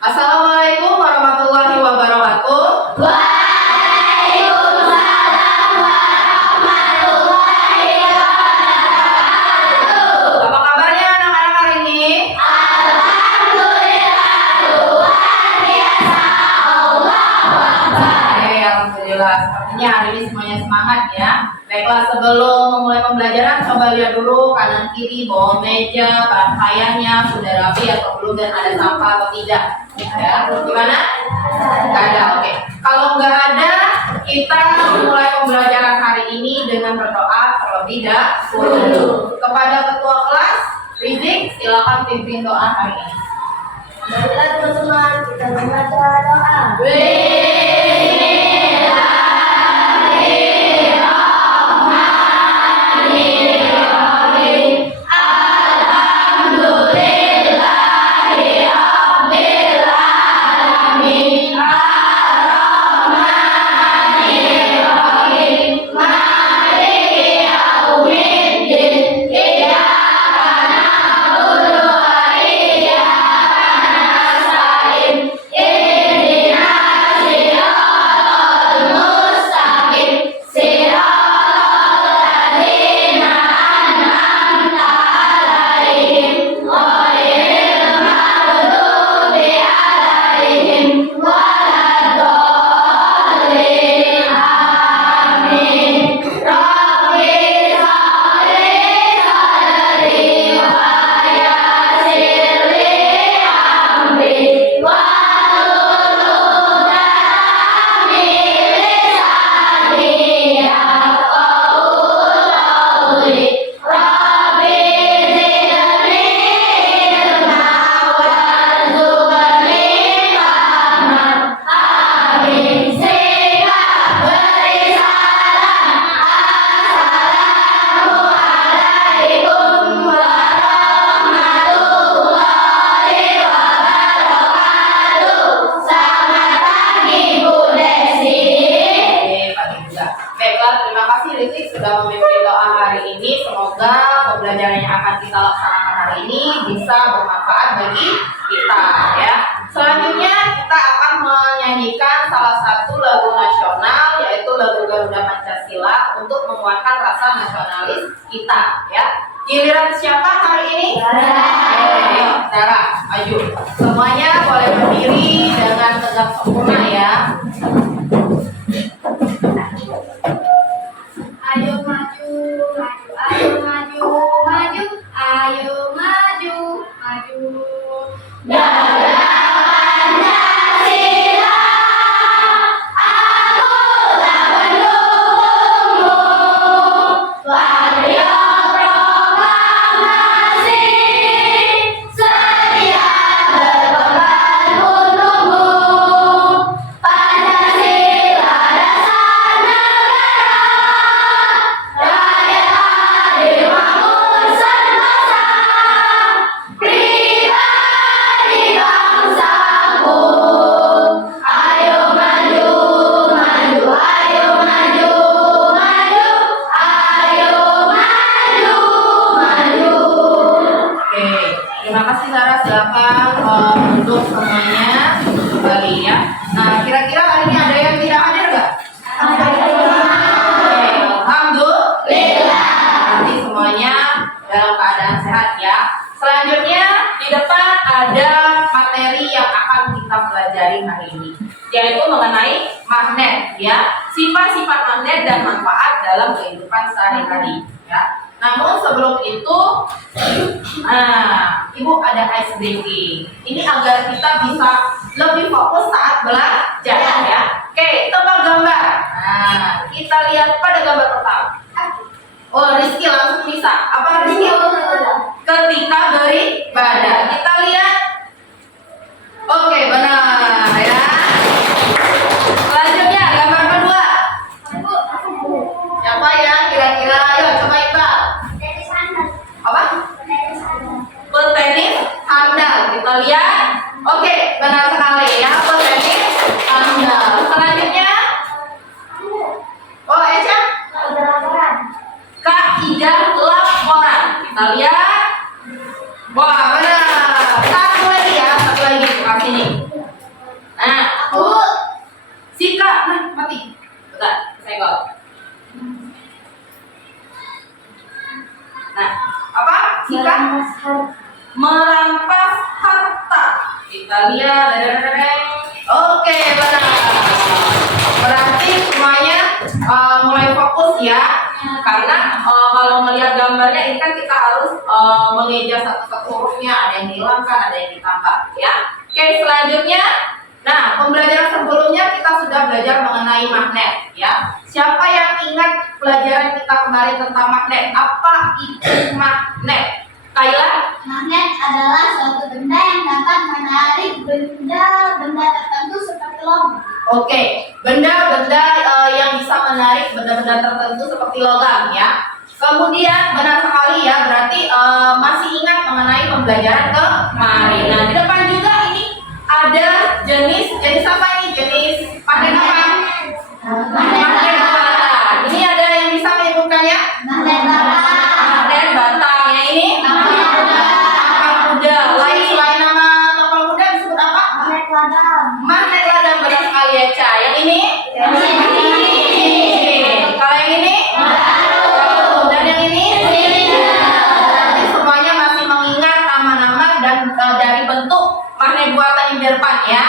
Assalamualaikum warahmatullahi wabarakatuh. Waalaikumsalam warahmatullahi wabarakatuh. Apa kabarnya anak-anak hari ini? Alhamdulillah, luar biasa. Allahu Akbar. Alhamdulillah. Sepertinya hari ini semuanya semangat ya. Baiklah, sebelum memulai pembelajaran, coba lihat dulu kanan kiri, bawah meja, pakaiannya sudah rapi atau belum, dan ada sampah atau tidak. Ya, gimana? Nggak ada, oke. Kalau nggak ada, kita mulai pembelajaran hari ini dengan berdoa terlebih dahulu. Kepada ketua kelas, Rizik, silakan pimpin doa hari ini. Baiklah teman-teman, kita membaca doa. Sudah memimpin doa hari ini. Semoga pembelajaran yang akan kita laksanakan hari ini bisa bermanfaat bagi kita ya. Selanjutnya kita akan menyanyikan salah satu lagu nasional, yaitu lagu Garuda Pancasila, untuk menguatkan rasa nasionalis kita ya. Giliran siapa hari ini? Ayo, Sarah, maju. Semuanya boleh berdiri dengan tegak sempurna ya. Ayo maju, maju, ayo maju, maju, ayo maju, maju. Garuda Pancasila, aku tak mendukungmu. Patriot proklamasi, sedia berkorban untukmu. Pancasila dasar negara, rakyat adil makmur sentosa, pribadi bangsaku. Ayo maju, maju, ayo maju, maju, ayo maju, maju. Oke, terima kasih Sarah. Silakan duduk semuanya kembali ya. Nah, kira-kira hari ini ada yang tidak hadir nggak? Alhamdulillah. Nanti semuanya dalam keadaan sehat ya. Selanjutnya di depan ada materi yang akan kita pelajari hari ini, yaitu mengenai magnet ya, sifat-sifat magnet dan manfaat dalam kehidupan sehari-hari ya. Namun sebelum itu, Ibu ada ice breaking. Ini agar kita bisa lebih fokus saat belajar ya. Oke, tebak gambar. Nah, kita lihat pada gambar pertama. Oh, Rizky langsung bisa. Apa Rizky? Ketika beribadah. Kita lihat. Oke, benar ya. Selanjutnya gambar kedua. Siapa ya kira-kira? Ayo coba Iqbal. Apa? Petenis handal. Kita lihat. Oke, benar sekali ya, petenis handal. Selanjutnya. Oh, Eca? Kaidah laporan. Kita lihat. Wah, benar. Satu lagi ya, satu lagi. Kasih nih. Kita lihat. Oke, benar. Berarti semuanya mulai fokus ya. Karena kalau melihat gambarnya ini kan kita harus mengeja satu-satu hurufnya. Ada yang dihilangkan, ada yang ditambah ya. Oke, selanjutnya. Nah, pembelajaran sebelumnya kita sudah belajar mengenai magnet ya. Siapa yang ingat pelajaran kita kemarin tentang magnet? Apa itu magnet? Kayla? Magnet adalah suatu benda yang dapat menarik benda-benda tertentu seperti logam. Oke, benda-benda yang bisa menarik benda-benda tertentu seperti logam ya. Kemudian benar sekali ya, berarti masih ingat mengenai pembelajaran kemarin. Nah, di depan juga ini ada jenis apa ini? Jenis magnet apa? Magnet bata. Ini ada yang bisa menyebutkannya? Magnet bata. Magnet bata. Yang ini? Tapal kuda. Selain nama tapal kuda disebut apa? Magnet ladang. Magnet ladang, benar sekali ya, Ca. Yang ini? Kalau yang ini? Dan yang ini? Berarti semuanya masih mengingat nama-nama dan dari bentuk magnet buatan yang di depan ya.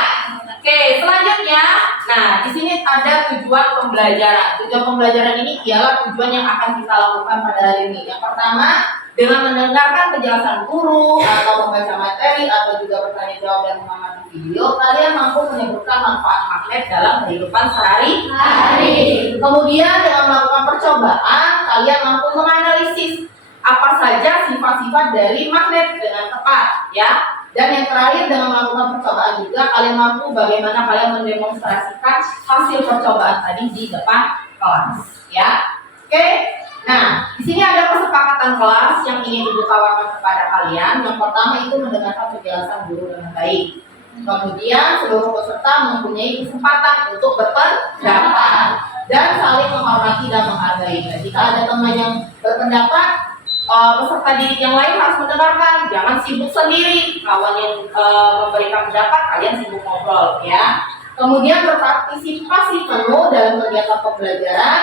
Oke, selanjutnya, nah di sini ada tujuan pembelajaran. Tujuan pembelajaran ini ialah tujuan yang akan kita lakukan pada hari ini. Yang pertama, dengan mendengarkan penjelasan guru atau membaca materi atau juga bertanya jawab dan mengamati video, kalian mampu menyebutkan manfaat magnet dalam kehidupan sehari-hari. Kemudian dengan melakukan percobaan, kalian mampu menganalisis apa saja sifat-sifat dari magnet dengan tepat ya. Dan yang terakhir, dengan melakukan percobaan juga kalian mampu bagaimana kalian mendemonstrasikan hasil percobaan tadi di depan kelas ya. Oke. Nah, di sini ada kesepakatan kelas yang ingin Ibu tawarkan kepada kalian. Yang pertama itu mendengarkan penjelasan guru dengan baik. Kemudian seluruh peserta mempunyai kesempatan untuk berpendapat dan saling menghormati dan menghargai. Nah, jika ada teman yang berpendapat, peserta didik yang lain harus mendengarkan, jangan sibuk sendiri. Kawan yang memberikan pendapat, kalian sibuk ngobrol ya. Kemudian berpartisipasi penuh dalam kegiatan pembelajaran.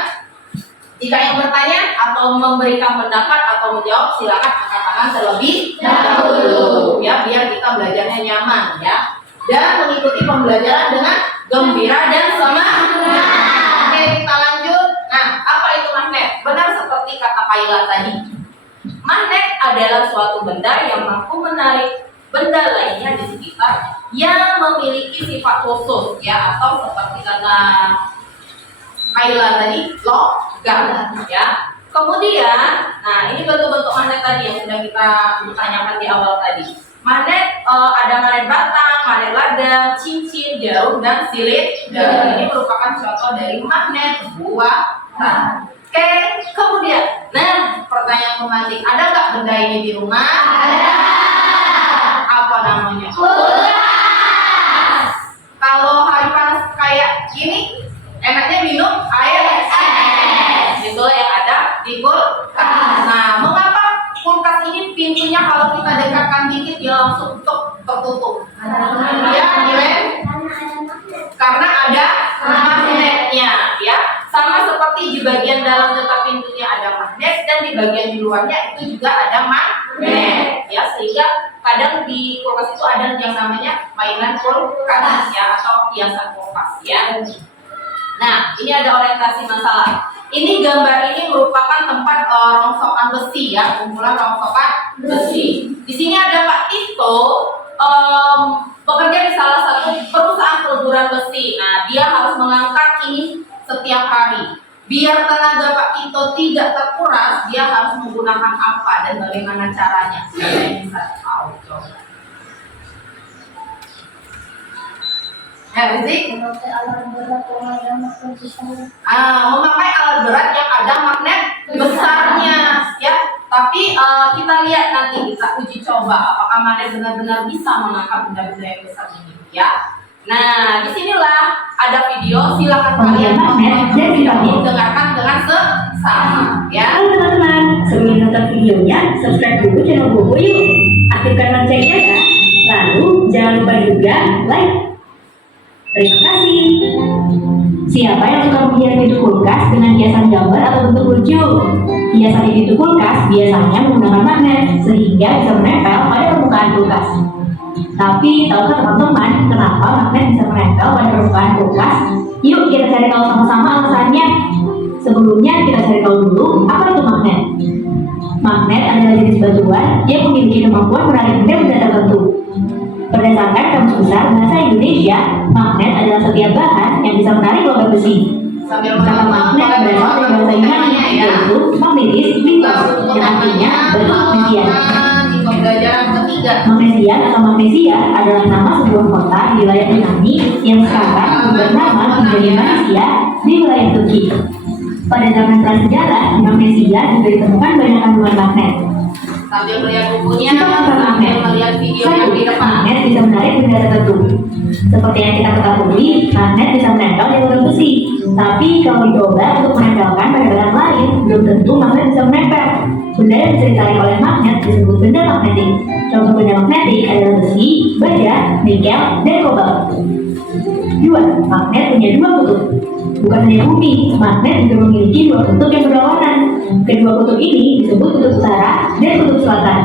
Jika yang bertanya atau memberikan pendapat atau menjawab, silakan angkat tangan terlebih dahulu ya, biar kita belajarnya nyaman ya. Dan mengikuti pembelajaran dengan gembira dan semangat. Oke, kita lanjut. Nah, apa itu magnet? Benar seperti kata Kayla tadi. Magnet adalah suatu benda yang mampu menarik benda lainnya di sekitar yang memiliki sifat khusus ya, atau seperti kata Kayla tadi, logam ya. Kemudian, nah ini bentuk-bentuk magnet tadi yang sudah kita tanyakan di awal tadi. Magnet ada magnet batang, magnet ladang, cincin, jarum, dan silinder. Ini merupakan contoh dari magnet buatan. Oke, kemudian, nah pertanyaan pemancing, ada nggak benda ini di rumah? Ada. Apa namanya? Kulkas. Kalau hari panas kayak gini, enaknya minum air es. Itulah yang ada di kulkas. Nah, mengapa kulkas ini pintunya kalau kita dekatkan dikit dia langsung tertutup? Ya, Iren? Karena ada magnetnya ya. Sama seperti di bagian dalam dekat pintunya ada magnet dan di bagian di luarnya itu juga ada magnet ya, sehingga kadang di kulkas itu ada yang namanya mainan kulkas ya, atau hiasan kulkas ya. Nah, ini ada orientasi masalah. Ini gambar ini merupakan tempat rongsokan besi ya, kumpulan rongsokan besi. Di sini ada Pak Tito bekerja di salah satu perusahaan peleburan besi. Nah, dia harus mengangkat ini setiap hari. Biar tenaga Pak Tito tidak terkuras, dia harus menggunakan apa dan bagaimana caranya? Siapa yang bisa tahu? Coba. Rizik? Memakai alat berat yang Memakai alat berat yang ada magnet besarnya ya. Tapi kita lihat nanti, kita uji coba apakah magnet benar-benar bisa mengangkat benda-benda yang besar ini ya. Nah, disinilah ada video, silakan kalian dengarkan dengan sesama ya. Halo teman-teman, sebelum nonton videonya, subscribe dulu channel Bobo yuk. Aktifkan loncengnya ya. Lalu jangan lupa juga like. Terima kasih. Siapa yang suka menghias pintu kulkas dengan hiasan gambar atau bentuk lucu? Hiasan di pintu kulkas biasanya menggunakan magnet sehingga bisa menempel pada permukaan kulkas. Tapi tahukah teman-teman kenapa magnet bisa menempel pada permukaan kulkas? Yuk kita cari tahu sama-sama alasannya. Sebelumnya kita cari tahu dulu apa itu magnet. Magnet adalah jenis batuan yang memiliki kemampuan menarik benda-benda tertentu. Berdasarkan Kamus Besar Bahasa Indonesia, magnet adalah setiap bahan yang bisa menarik logam besi. Sambil Kata menonton magnet berasal dari bahasa Yunani, yaitu magnetis, Kita mitos, untuk yang artinya nantinya bentuk magnesian. melakukan di pembelajaran ketiga. Magnesian atau magnesia adalah nama sebuah kota di wilayah Yunani yang sekarang bernama menjadi Malaysia di wilayah Turki. Pada zaman prasejarah, di Magnesia juga ditemukan banyak kandungan magnet. Sambil melihat bukunya, Kita akan sambil magnet. melihat video yang di depan. Magnet bisa menarik benda tertentu. Seperti yang kita ketahui, magnet bisa menempel di logam besi. Tapi kalau dicoba untuk menempelkan pada barang lain, belum tentu magnet bisa menempel. Benda yang bisa ditarik oleh magnet disebut benda magnetik. Contoh benda magnetik adalah besi, baja, nikel, dan kobalt. 2. Magnet punya dua kutub. Bukan hanya bumi, magnet juga memiliki dua kutub yang berlawanan. Kedua kutub ini disebut kutub utara dan kutub selatan.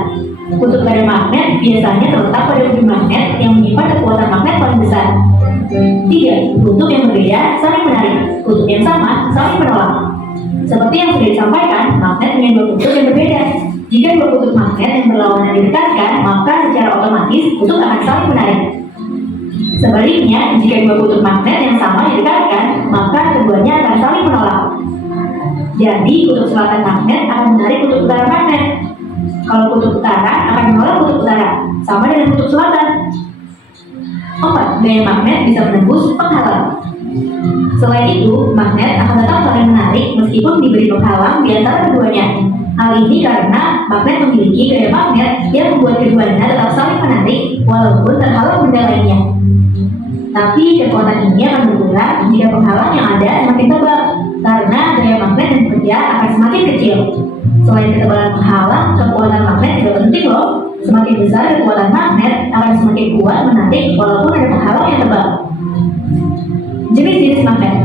Kutub pada magnet biasanya terletak pada ujung magnet yang menyimpan kekuatan magnet paling besar. 3. Kutub yang berbeda saling menarik, kutub yang sama saling menolak. Seperti yang sudah disampaikan, magnet punya dua kutub yang berbeda. Jika dua kutub magnet yang berlawanan didekatkan, maka secara otomatis kutub akan saling menarik. Sebaliknya, jika dua kutub magnet yang sama didekatkan, maka keduanya akan saling menolak. Jadi, kutub selatan magnet akan menarik kutub utara magnet. Kalau kutub utara akan menolak kutub utara, sama dengan kutub selatan. 4. Gaya magnet bisa menembus penghalang. Selain itu, magnet akan tetap saling menarik meskipun diberi penghalang di antara keduanya. Hal ini karena magnet memiliki gaya magnet yang membuat keduanya tetap saling menarik walaupun terhalang benda lainnya. Tapi kekuatan ini akan berkurang jika penghalang yang ada semakin tebal, karena gaya magnet yang bekerja akan semakin kecil. Selain ketebalan penghalang, kekuatan magnet juga penting loh. Semakin besar kekuatan magnet akan semakin kuat menarik walaupun ada penghalang yang tebal. Jenis-jenis magnet.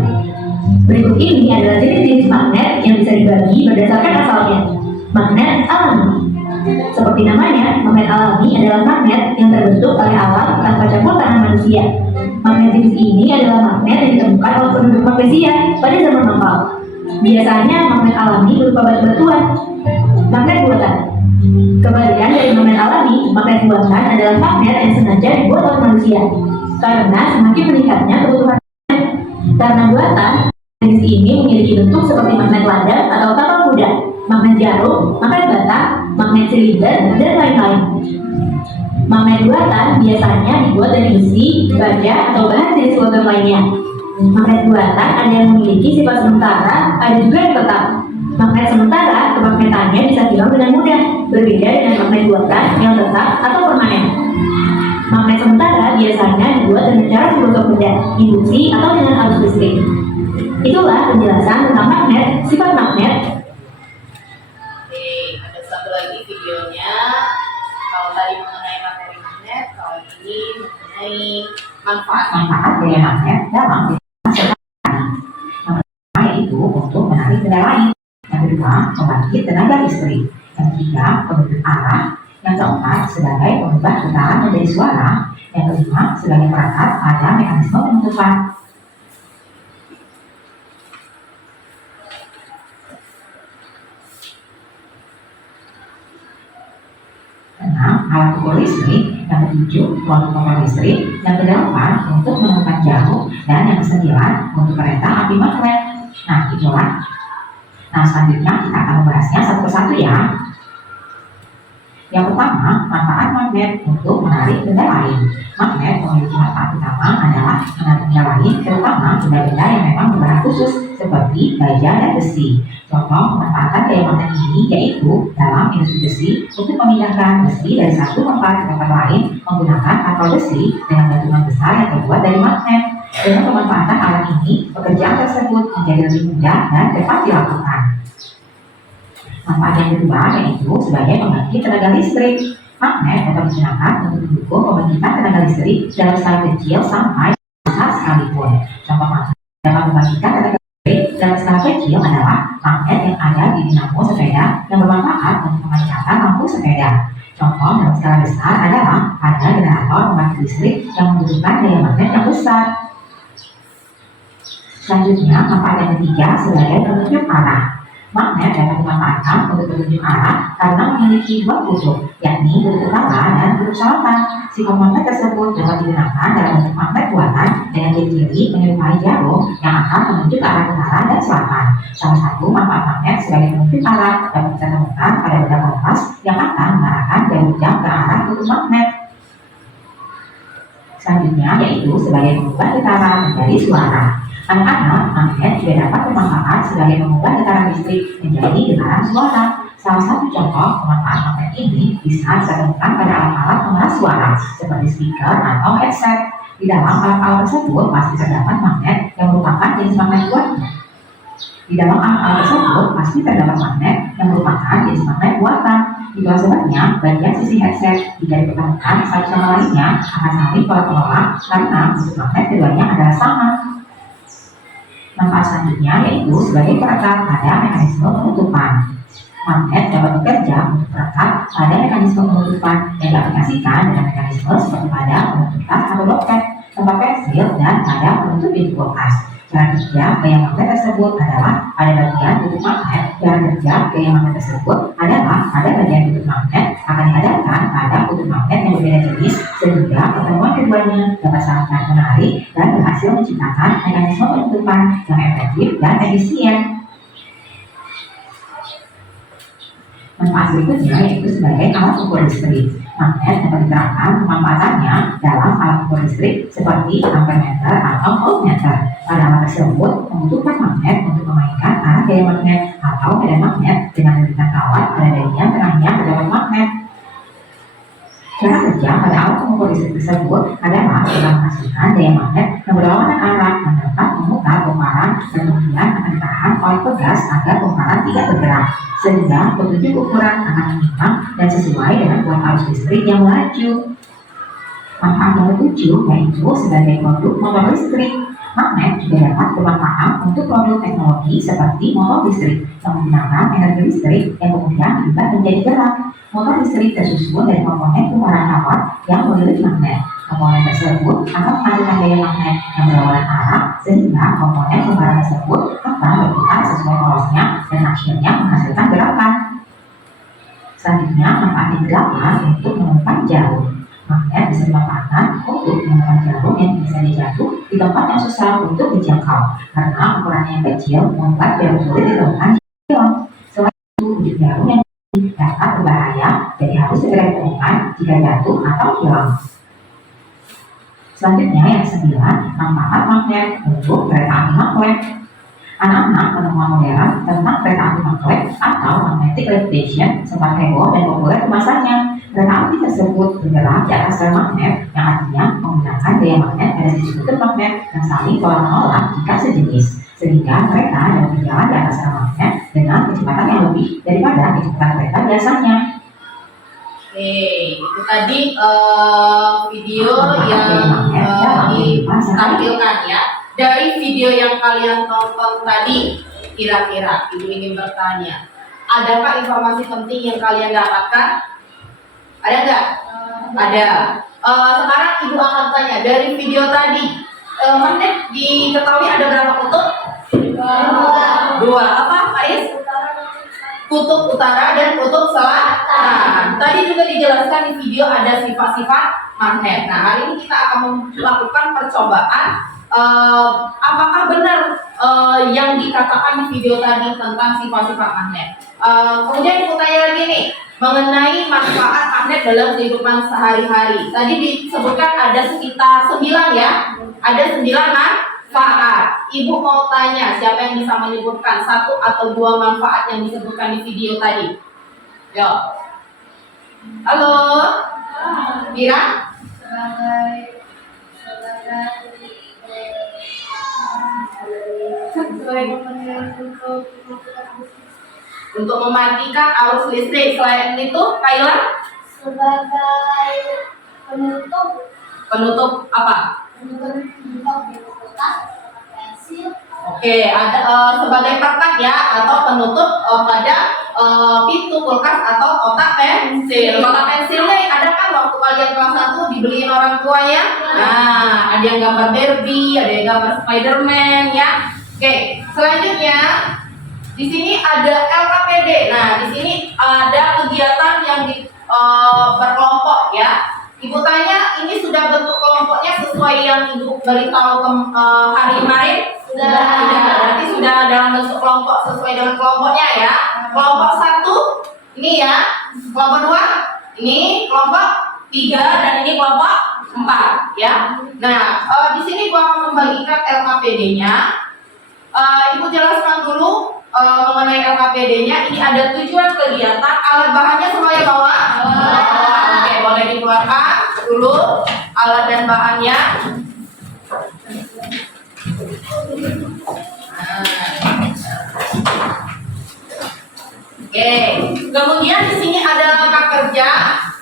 Berikut ini adalah jenis-jenis magnet yang bisa dibagi berdasarkan asalnya. Magnet alami. Seperti namanya, magnet alami adalah magnet yang terbentuk oleh alam tanpa campur tangan manusia. Magnet jenis ini adalah magnet yang ditemukan oleh penduduk Magnesia pada zaman lokal. Biasanya magnet alami berupa batu-batuan. Magnet buatan. Kebalikan dari magnet alami, magnet buatan adalah magnet yang sengaja dibuat oleh manusia. Karena semakin meningkatnya kebutuhan. Karena buatan, jenis ini memiliki bentuk seperti magnet ladang atau tapal kuda, magnet jarum, magnet bata, magnet silinder, dan lain-lain. Magnet buatan biasanya dibuat dari besi, baja, atau bahan jenis logam lainnya. Magnet buatan ada yang memiliki sifat sementara, ada juga yang tetap. Magnet sementara, kemagnetannya bisa hilang dengan mudah, berbeda dengan magnet buatan yang tetap atau permanen. Magnet sementara biasanya dibuat dengan cara menggosok benda, induksi, atau dengan arus listrik. Itulah penjelasan tentang magnet, sifat magnet. Oke, ada satu lagi videonya. Kalau tadi mengenai materi magnet, kalau ini mengenai manfaat. Manfaat gaya magnet dalam yaitu untuk menarik benda lain. Yang kedua, membangkit tenaga listrik. Yang ketiga, pembentuk arah. Yang keempat, sebagai pengubah getaran menjadi suara. Yang kelima, sebagai perangkat pada mekanisme penutupan. 6. Alat ukur listrik. Yang ketujuh, ruang pengopor listrik. Yang kedelapan, untuk menemukan jarum. Dan yang kesembilan, untuk kereta api magnet. Nah, itulah. Nah, selanjutnya kita akan membahasnya satu persatu ya. Yang pertama, manfaat magnet untuk menarik benda lain. Magnet memiliki manfaat utama adalah menarik benda lain, terutama benda-benda yang memang berbahan khusus seperti baja dan besi. Contoh pemanfaatan gaya magnet ini yaitu dalam industri besi untuk memindahkan besi dari satu tempat ke tempat lain menggunakan kapal besi dengan gantungan besar yang terbuat dari magnet. Dengan pemanfaatan alat ini, pekerjaan tersebut menjadi lebih mudah dan cepat dilakukan. Manfaat yang kedua yaitu sebagai pembangkit tenaga listrik. Magnet dapat digunakan untuk mendukung pembangkitan tenaga listrik dalam skala kecil sampai besar sekalipun. Contoh magnet dapat membangkitkan tenaga listrik dalam skala kecil adalah magnet yang ada di dinamo sepeda yang bermanfaat untuk memancarkan lampu sepeda. Contoh dalam skala besar adalah ada generator pembangkit listrik yang membutuhkan daya magnet yang besar. Selanjutnya, manfaat yang ketiga sebagai penunjuk arah. Magnet dapat dimanfaatkan untuk penunjuk arah karena memiliki dua kutub, yakni kutub utara dan kutub selatan. Sifat magnet tersebut dapat digunakan dalam bentuk magnet buatan dengan ciri-ciri menyerupai jarum yang akan menunjuk ke arah utara dan selatan. Salah satu manfaat magnet sebagai penunjuk arah dapat kita temukan pada benda kompas yang akan mengarahkan jarum jam ke arah kutub magnet. Selanjutnya yaitu sebagai pengubah getaran menjadi suara. Anak-anak, magnet juga dapat bermanfaat sebagai pengubah getaran listrik menjadi getaran suara. Salah satu contoh pemanfaat magnet ini bisa ditemukan pada alat-alat pengeras suara seperti speaker atau headset. Di dalam alat-alat tersebut pasti terdapat magnet yang merupakan jenis magnet buatan. Itulah sebabnya bagian sisi headset jika dipertemukan satu sama lainnya akan saling tolak-menolak karena bentuk magnet keduanya adalah sama. Manfaat selanjutnya yaitu sebagai perekat pada mekanisme penutupan. Magnet dapat bekerja untuk perekat pada mekanisme penutupan yang diaplikasikan dengan mekanisme seperti pada penutup tas atau dompet, tempat pensil, dan pada penutup pintu kulkas. Cara kerja gaya magnet tersebut adalah pada bagian tutup magnet. Cara kerja gaya magnet tersebut adalah pada bagian tutup magnet akan dihadapkan pada kutub magnet yang berbeda jenis sehingga pertemuan keduanya dapat sangat menarik dan berhasil menciptakan mekanisme penutupan yang efektif dan efisien. Manfaat berikutnya yaitu sebagai alat ukur listrik. Magnet dapat diterapkan pemanfaatannya dalam alat ukur listrik seperti ampermeter atau voltmeter. Pada alat tersebut membutuhkan magnet untuk memainkan arah gaya magnet atau medan magnet dengan memberikan kawat pada bagian tengahnya terdapat magnet. Cara kerja pada alat pengukur listrik tersebut adalah dengan menghasilkan daya magnet yang berlawanan arah dan dapat memutar bongkahan dan kemudian akan ditahan oleh pegas agar bongkahan tidak bergerak, sehingga petunjuk ukuran akan menyimpang dan sesuai dengan kuat arus listrik yang laju. Manfaat nomor 7 yaitu sebagai produk motor listrik. Magnet juga dapat bermanfaat untuk produk teknologi seperti motor listrik yang menggunakan energi listrik yang kemudian diubah menjadi gerak. Motor listrik tersusun dari komponen kumparan kawat yang memiliki magnet. Komponen tersebut akan menghasilkan daya magnet yang berlawanan arah sehingga komponen kumparan tersebut akan berputar sesuai polosnya dan akhirnya menghasilkan gerakan. Selanjutnya, manfaat yang ke-8 untuk menemukan jarum. Magnet bisa dimanfaatkan untuk menemukan jarum yang bisa dijatuh di tempat yang susah untuk dijangkau karena ukurannya yang kecil membuat jarum sulit ditemukan hilang. Selain itu, wujud jarum yang dapat berbahaya jadi harus segera ditemukan jika jatuh atau hilang. Selanjutnya yang ke-9, manfaat magnet untuk kereta api maglev. Anak-anak penemuan modern tentang kereta api maglev atau magnetic levitation sempat heboh dan populer di masanya. Kereta api tersebut bergerak di atas rel magnet yang artinya menggunakan daya magnet pada sisi kutub magnet yang saling tolak-menolak jika sejenis, sehingga kereta dapat berjalan di atas rel magnet dengan kecepatan yang lebih daripada kecepatan kereta biasanya. Oke, itu tadi video yang ditampilkan ya. Dari video yang kalian tonton tadi, kira-kira Ibu ingin bertanya, adakah informasi penting yang kalian dapatkan? Ada nggak? Ada. Sekarang Ibu akan tanya, dari video tadi, magnet diketahui ada berapa kutub? Dua. Apa, Faiz? Kutub utara dan kutub selatan. Tadi juga dijelaskan di video ada sifat-sifat magnet. Nah, hari ini kita akan melakukan percobaan. Apakah benar yang dikatakan di video tadi tentang sifat-sifat magnet? Kemudian Ibu tanya lagi nih mengenai manfaat magnet dalam kehidupan sehari-hari. Tadi disebutkan ada sekitar 9 ya, ada 9 manfaat. Ibu mau tanya siapa yang bisa menyebutkan 1 atau 2 manfaat yang disebutkan di video tadi? Yo, halo, Mira? Untuk mematikan arus listrik. Selain itu, Kaila? Sebagai penutup Penutup apa? penutup kulkas, pensil, Oke, ada sebagai perekat ya atau penutup pada pintu kulkas atau kotak pensil. Kotak pensilnya ada kan waktu kalian kelas 1 dibeliin orang tuanya. Nah, ada yang gambar Barbie, ada yang gambar Spiderman ya. Oke, selanjutnya di sini ada LKPD. Nah, di sini ada kegiatan yang berkelompok ya. Ibu tanya, ini sudah bentuk kelompoknya sesuai yang Ibu beritahu hari kemarin? Sudah. Berarti sudah dalam bentuk kelompok sesuai dengan kelompoknya ya. Kelompok 1 ini ya. Kelompok 2 ini, kelompok 3 dan ini kelompok 4 ya. Nah, di sini gua akan membagikan LKPD-nya. Ibu jelaskan dulu mengenai LKPD-nya. Ini ada tujuan kegiatan, alat bahannya semuanya bawa. Oke, boleh dikeluarkan dulu alat dan bahannya. Oke, kemudian di sini ada langkah kerja.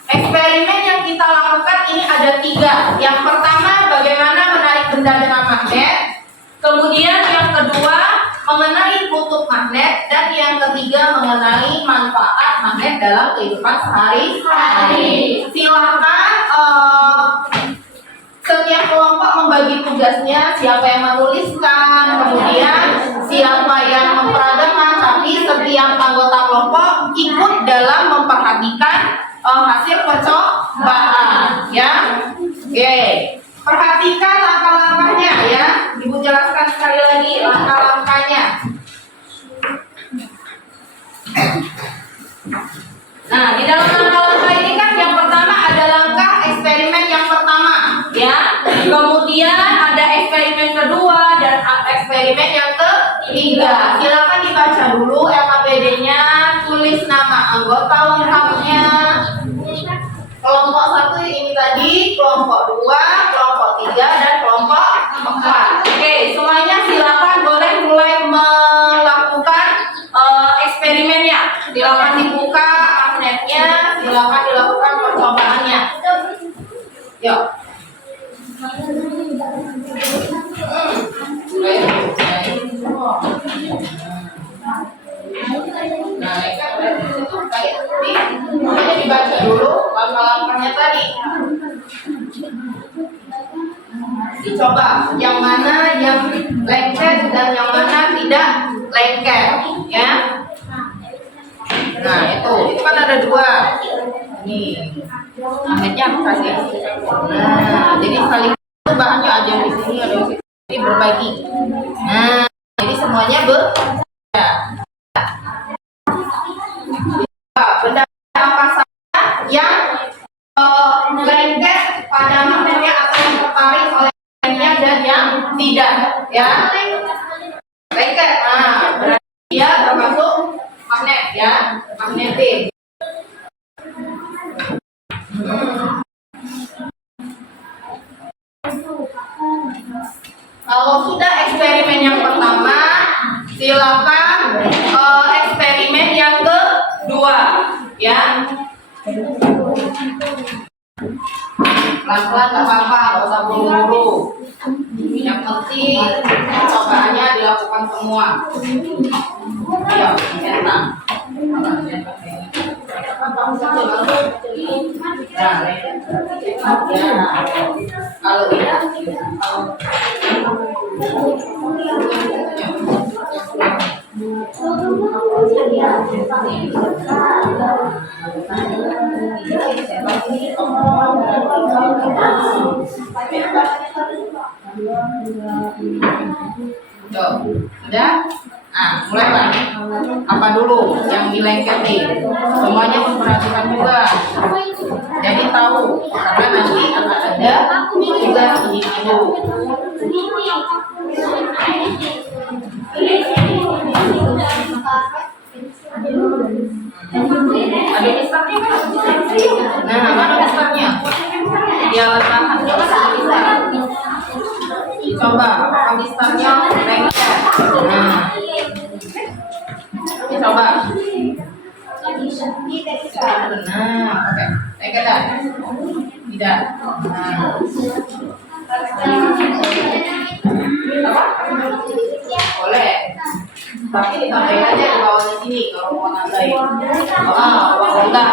Eksperimen yang kita lakukan ini ada 3. Yang pertama, bagaimana menarik benda dengan magnet. Kemudian yang kedua, mengenai kutub magnet, dan yang ketiga mengenai manfaat magnet dalam kehidupan sehari-hari. Silakan setiap kelompok membagi tugasnya, siapa yang menuliskan, kemudian siapa yang memperagakan, tapi setiap anggota kelompok ikut dalam memperhatikan hasil percobaan ya. Oke, perhatikan langkah-langkahnya ya. Ibu jelaskan sekali lagi langkah-langkahnya. Nah, di dalam langkah-langkah ini kan yang pertama ada langkah eksperimen yang pertama ya. Kemudian ada eksperimen kedua dan eksperimen yang ketiga. Silakan dibaca dulu LKPD-nya, tulis nama anggota lengkapnya. Kelompok 1 ini tadi, kelompok 2, kelompok 3 dan kelompok 4. Oke, semuanya silakan boleh mulai melakukan eksperimennya. Silakan dibuka magnetnya, silakan dilakukan percobaannya. Yuk. Nah, ini kan berarti itu kayak tadi, makanya dibaca dulu langkah-langkahnya tadi. Dicoba yang mana yang lengket dan yang mana tidak lengket, ya. Nah, itu kan ada 2. Nih, magnetnya aku kasih. Nah, jadi saling itu bahannya ada yang di sini, ada yang di sini, jadi berbagi. Nah, jadi semuanya benda apa saja yang lengket pada magnetnya atau yang tertarik oleh magnetnya dan yang tidak ya. Lengket, nah berarti dia termasuk magnet ya, magnetik. Kalau sudah eksperimen yang pertama, silakan eksperimen yang kedua, ya. Pelan-pelan nggak apa-apa, nggak usah buru-buru. Yang penting percobaannya dilakukan semua. Ya, centang. Kalau tidak, sudah? Nah, mulailah. Apa dulu yang dilengketin? Semuanya memperhatikan juga. Jadi tahu, karena nanti akan ada tugas individu. Ada mistarnya kan? Nah, mana mistarnya? Di alat bahan, coba bisa. Coba, apakah mistarnya lengket? Nah, coba. Nah, oke. Lengket dah? Tidak. Nah. Apa? Oh Tapi ditambahin aja di bawahnya sini kalau mau nambahin. Kalau enggak.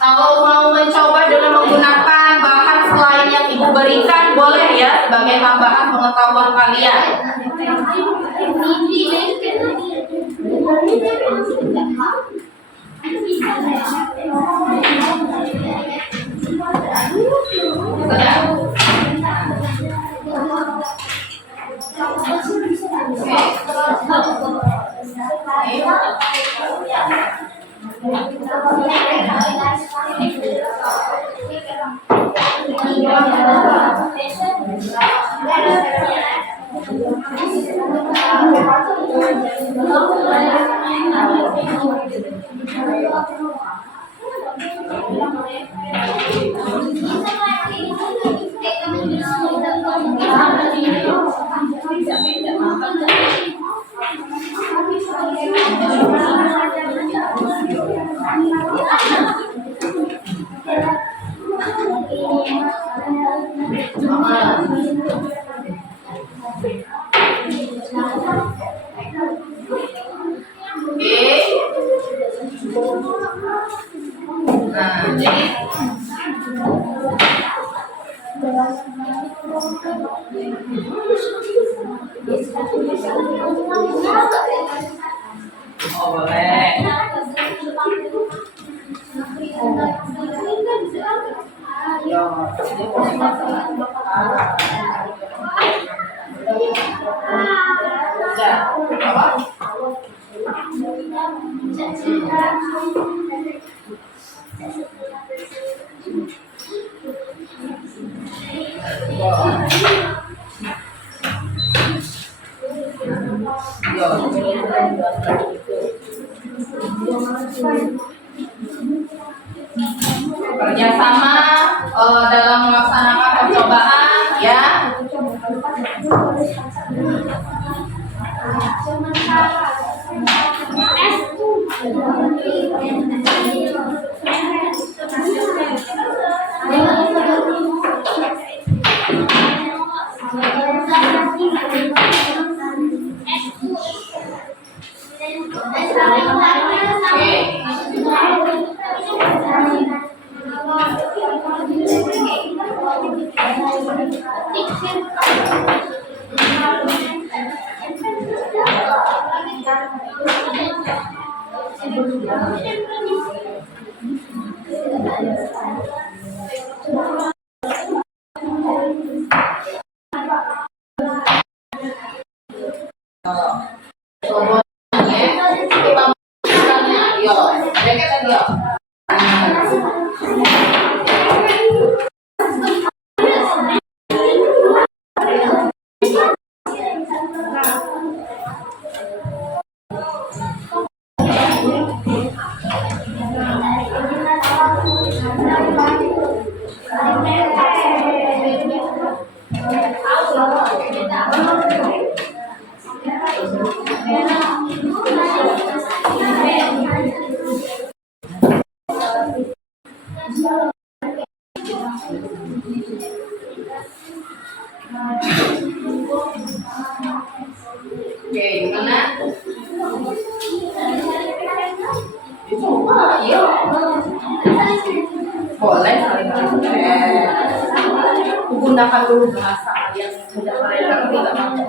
Kalau mau mencoba dengan menggunakan bahan selain yang ibu berikan, boleh ya sebagai tambahan pengetahuan kalian. Nah, jadi boleh. Kerjasama dalam melaksanakan percobaan ya. Oke, gimana? Coba, yuk. Boleh kali-kali. Gunakan dulu bahasa yang sudah kalian ngerti nggak apa-apa.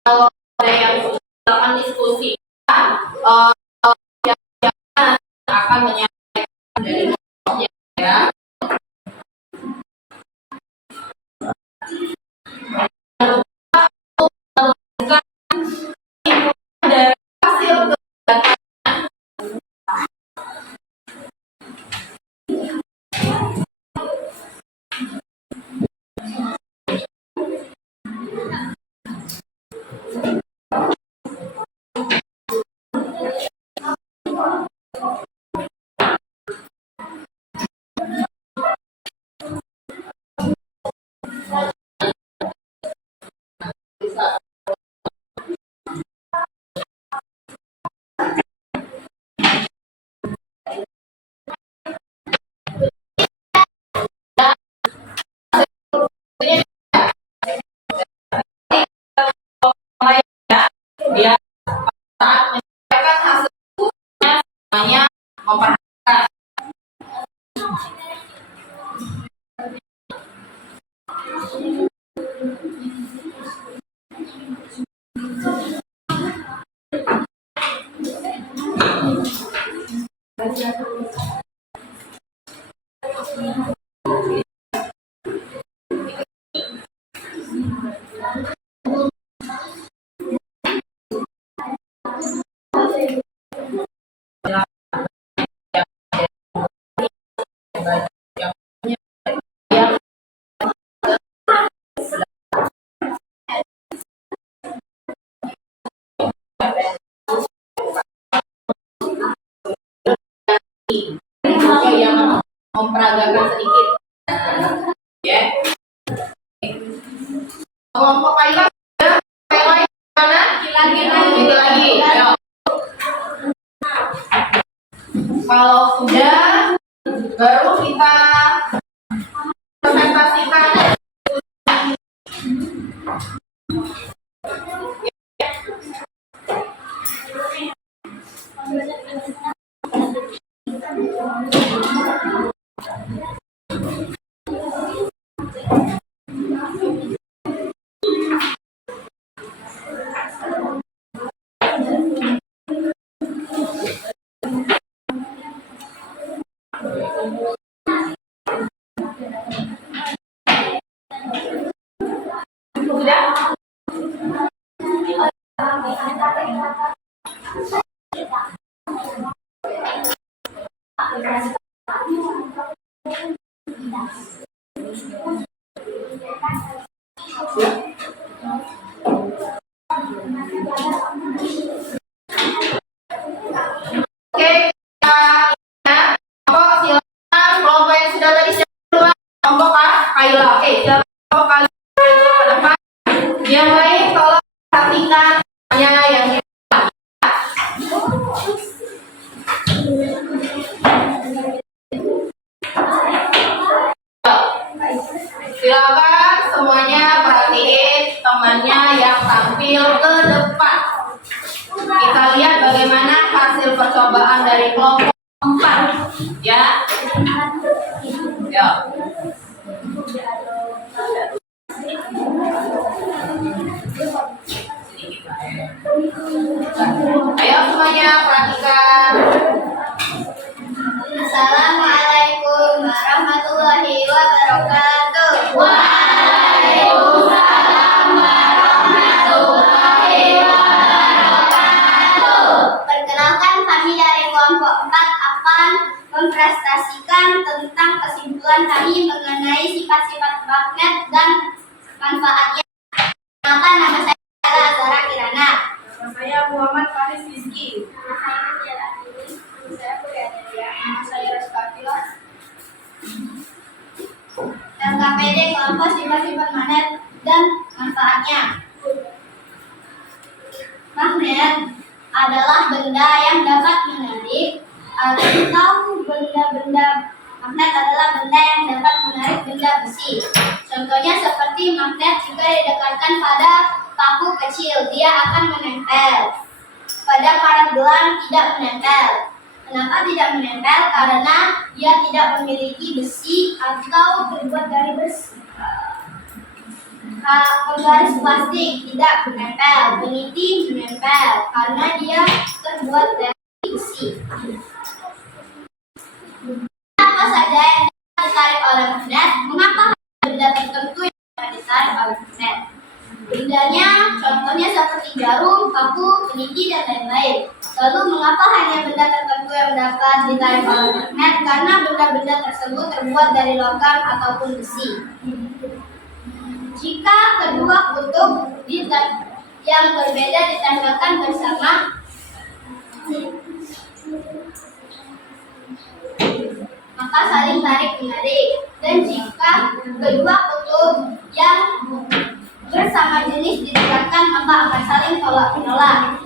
Kalau ada yang silakan diskusi, eh, yang akan menyampaikan dari kelompoknya ya. Dari hasil kegiatan saat mencapai hasil semuanya memperhatikan. Yang memperagakan sedikit, ya. Kelompok Kaila, mana? Lagi. Ayo. Kalau sudah, baru kita presentasikan. Sudah? Oke, kelompok silakan. Kelompok yang sudah tadi siapa duluan? Kelompok Kaila. Oke, silakan kelompok Kaila ke depan. Yang lain tolong perhatikan yang silakan semuanya perhatiin temannya yang tampil ke depan. Kita lihat bagaimana hasil percobaan dari kelompok 4, ya. Ya. Ayo semuanya perhatikan. Assalamualaikum warahmatullahi wabarakatuh. Waalaikumsalam warahmatullahi wabarakatuh. Perkenalkan, kami dari kelompok 4 akan mempresentasikan tentang kesimpulan kami mengenai sifat-sifat magnet dan manfaatnya. Perkenalkan, nama saya adalah Zara Kirana. Nama saya Muhammad Faris Rizky. Nama saya Mutiara Dini. Saya Puriadelia. Nama saya Reskatila. LKPD kelompok sifat-sifat magnet dan manfaatnya. Magnet adalah benda yang dapat menarik atau benda-benda magnet adalah benda yang dapat menarik benda besi. Contohnya seperti magnet jika didekatkan pada paku kecil, dia akan menempel. Pada karet gelang tidak menempel. Kenapa tidak menempel? Karena dia tidak memiliki besi atau terbuat dari besi. Penggaris plastik tidak menempel. Peniti menempel karena dia terbuat dari besi. Apa saja yang dapat ditarik oleh magnet? Mengapa benda tertentu yang dapat ditarik oleh magnet? Bendanya contohnya seperti jarum, paku, peniti, dan lain-lain. Lalu mengapa hanya benda tertentu yang dapat ditarik oleh magnet? Karena benda-benda tersebut terbuat dari logam ataupun besi. Jika kedua kutub yang berbeda ditempelkan bersama, maka saling tarik menarik. Dan jika kedua kutub yang bersama jenis didekatkan, maka akan saling tolak menolak.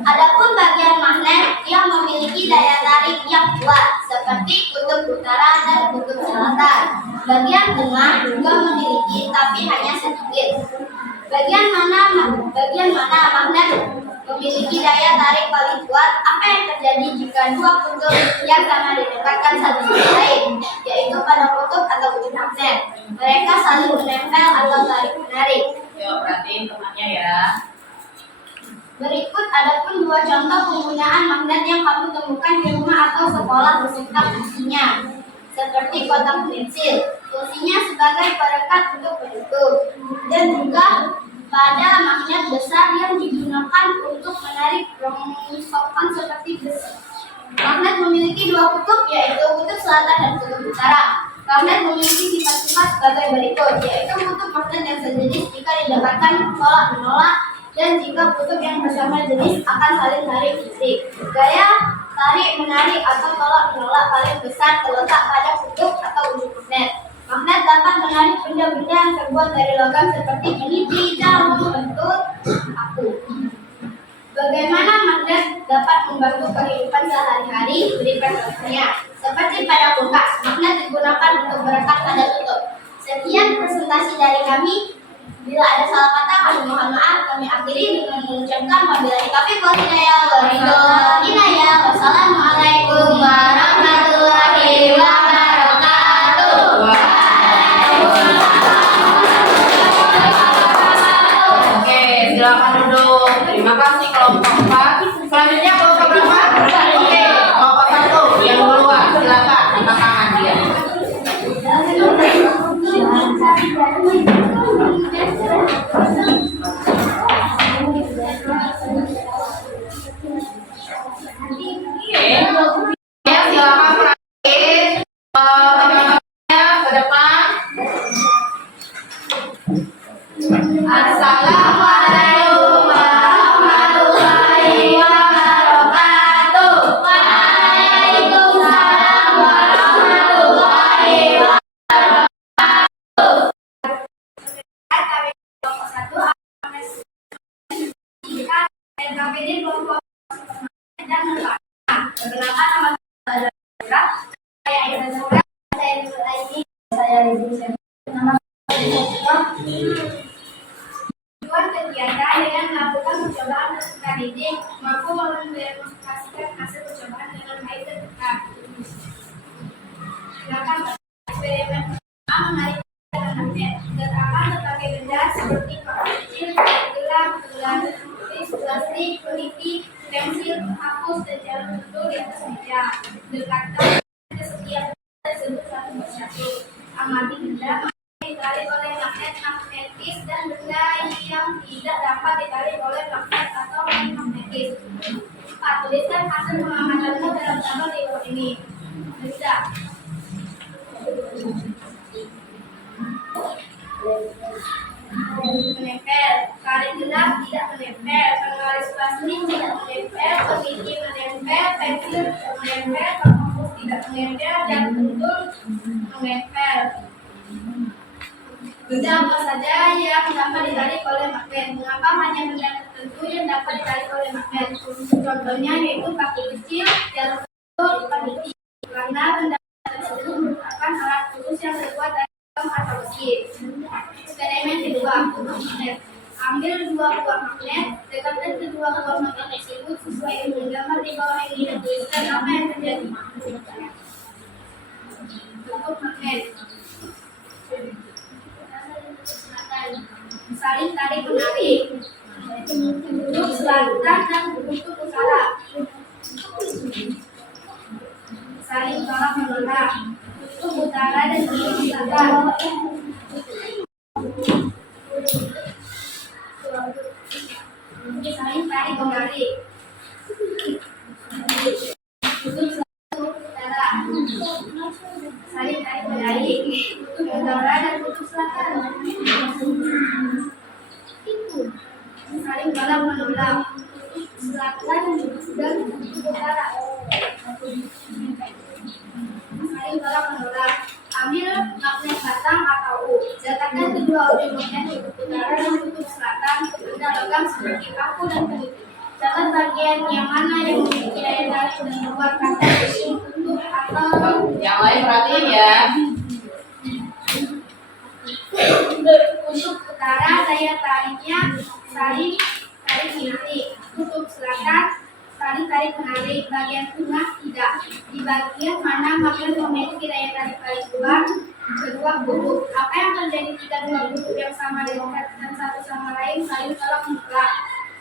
Adapun bagian magnet yang memiliki daya tarik yang kuat seperti kutub utara dan kutub selatan. Bagian tengah juga memiliki, tapi hanya sedikit. Bagian mana magnet memiliki daya tarik paling kuat? Apa yang terjadi jika dua kutub yang sama didekatkan satu sama lain, yaitu pada kutub atau ujung magnet? Mereka saling menempel atau tarik menarik. Yuk perhatiin temannya ya. Berikut adapun dua contoh penggunaan magnet yang kamu temukan di rumah atau sekolah beserta fungsinya. Seperti kotak pensil, fungsinya sebagai perekat untuk penutup, dan juga pada magnet besar yang digunakan untuk menarik rongsokan seperti besi. Magnet memiliki dua kutub, yaitu kutub selatan dan kutub utara. Magnet memiliki sifat-sifat sebagai berikut, yaitu kutub magnet yang sejenis jika didekatkan tolak menolak, dan jika kutub yang bersama jenis akan saling tarik listrik. Gaya tarik menarik atau tolak menolak paling besar terletak pada kutub atau ujung magnet. Magnet dapat menarik benda-benda yang terbuat dari logam seperti kelinci, jarum, kentut, paku. Bagaimana magnet dapat membantu kehidupan sehari-hari? Berikan contohnya. Seperti pada kulkas, magnet digunakan untuk berekat pada tutup. Sekian presentasi dari kami. Bila ada salah kata, kami mohon maaf. Kami akhiri dengan mengucapkan wabillahi taufiq wal hidayah. Wassalamualaikum warahmatullahi wabarakatuh. Oke, silakan duduk. Terima kasih kelompok 4. Selanjutnya kelompok berapa? Oke, kelompok 1 yang duluan. Silakan angkat tangan dia. Ya, silakan perhatiin teman-temannya ke depan. Assalamualaikum warahmatullahi wabarakatuh. Waalaikumsalam warahmatullahi wabarakatuh. Kami kelompok 1 LKPD kelompok dan perkenalkan nama saya Aisyah Zura, saya Nurul Aini, saya Rizky nama tujuan kegiatan dengan melakukan percobaan peserta didik mampu mendiagnostikasikan hasil percobaan dengan baik dan tepat. Silakan eksperimen menarik dengan magnet dan akan berbagai benda seperti kotak kecil, gelang, plastik, peniti, pensil, hapus, dan jarum tentu di atas meja. Dekatkan ke setiap benda tersebut satu persatu. Amati benda yang ditarik oleh magnet magnetis dan benda yang tidak dapat ditarik oleh magnet atau magnetis. 4. Tuliskan hasil pengamatanmu dalam tabel di bawah ini. Bisa. Menempel, karet gelap tidak menempel, penggaris plastik tidak menempel, peniti menempel, pensil tidak menempel, penghapus tidak menempel, dan pentul menempel. Benda apa saja yang dapat ditarik oleh magnet? Mengapa hanya benda tertentu yang dapat ditarik oleh magnet? Contohnya yaitu kaki kecil, jarum pentul, peniti. Karena benda tersebut merupakan alat khusus yang terbuat dari atau besi. Eksperimen kedua, magnet. Ambil dua buah magnet, dekatkan kedua buah magnet tersebut sesuai dengan gambar di bawah ini dan tuliskan apa yang terjadi. Tutup magnet. Saling tarik menarik. Kutub selatan dan kutub utara. Saling tolak menolak. Kutub utara dan kutub selatan. Saling tarik menarik. Kutub selatan utara. Saling tarik menarik. Kutub utara dan kutub selatan. Saling tolak menolak. Kutub selatan dan kutub utara. Saling tolak menolak. Ambil magnet batang atau U. Dekatkan kedua ujung magnet di kutub utara dan kutub selatan ke benda logam seperti paku dan peniti. Catat bagian yang mana yang memiliki daya tarik dan membuat kata ujung kutub atau Yang lain perhatiin ya. untuk utara daya tariknya saling menarik. Kutub selatan saling tarik menarik. Bagian tengah tidak. Di bagian mana magnet memiliki daya tarik paling kuat? Kedua kutub. Apa yang terjadi jika dua kutub yang sama dan satu sama lain saling tolak mutlak?